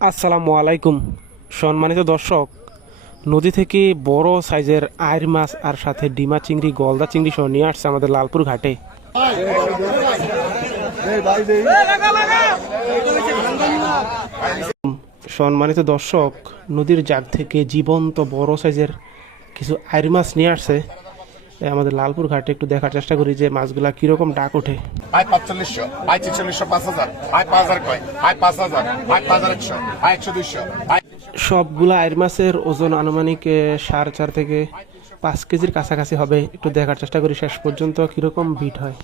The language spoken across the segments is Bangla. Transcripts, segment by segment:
আসসালামু আলাইকুম। সম্মানিত দর্শক, নদী থেকে বড় সাইজের আয়ের মাছ আর সাথে ডিমা চিংড়ি, গলদা চিংড়ি সহ নিয়ে আসছে আমাদের লালপুর ঘাটে। সম্মানিত দর্শক, নদীর জাগ থেকে জীবন্ত বড় সাইজের কিছু আয়ের মাছ নিয়ে আসছে। আমাদের লালপুর ঘাটে একটু দেখার চেষ্টা করি যে মাছগুলা কীরকম ডাক ওঠে। আয় পাঁচচল্লিশশো আয় ছেচল্লিশশো পাঁচ হাজার আয় পাঁচ হাজার কয়? আয় পাঁচ হাজার আয় পাঁচ হাজার একশো আয় একশো দুইশো সবগুলা আয়ের মাছের ওজন আনুমানিক সাড়ে চার থেকে পাঁচ কেজির কাছাকাছি হবে। একটু দেখার চেষ্টা করি, শেষ পর্যন্ত কীরকম বিট হয়।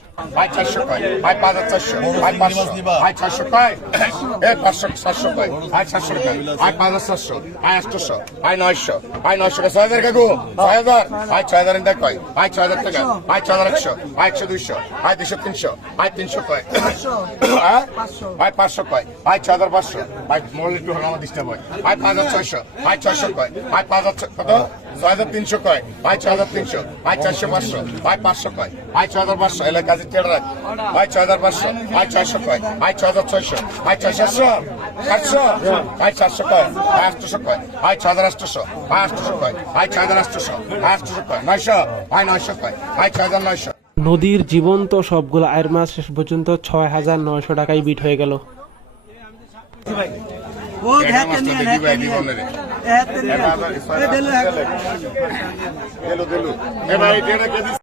পাঁচশো কয় ছয় হাজার পাঁচশো আমার ডিস্টার্ব হয় পাঁচ হাজার ছয়শো ছয়শো কয় পাঁচ হাজার ছয় হাজার তিনশো কয় আয় ছয় হাজার তিনশো আয় চারশো পাঁচশো আয় পাঁচশো কয় আয় ছয় হাজার পাঁচশো এলাকা কাজে টেড়ে রাখ আয় ছয় হাজার পাঁচশো আয় ছয়শো কয় আয় ছয় হাজার ছয়শো আয় ছয় সাতশো সাতশো আয় সাতশো কয় আয় আটশোশো কয় আয় ছয় হাজার আটশোশো আয় আটশোশো কয় আয় ছয় হাজার আটশোশো আয় আটশোশো কয় নয়শো আয় নয়শো কয় আয় ছয় হাজার নয়শো নদীর জীবন্ত সবগুলো আয়ের মাছ শেষ পর্যন্ত ছয় হাজার নয়শো টাকায় বিট হয়ে গেল এ দেলো দেলো এ ভাই কেজি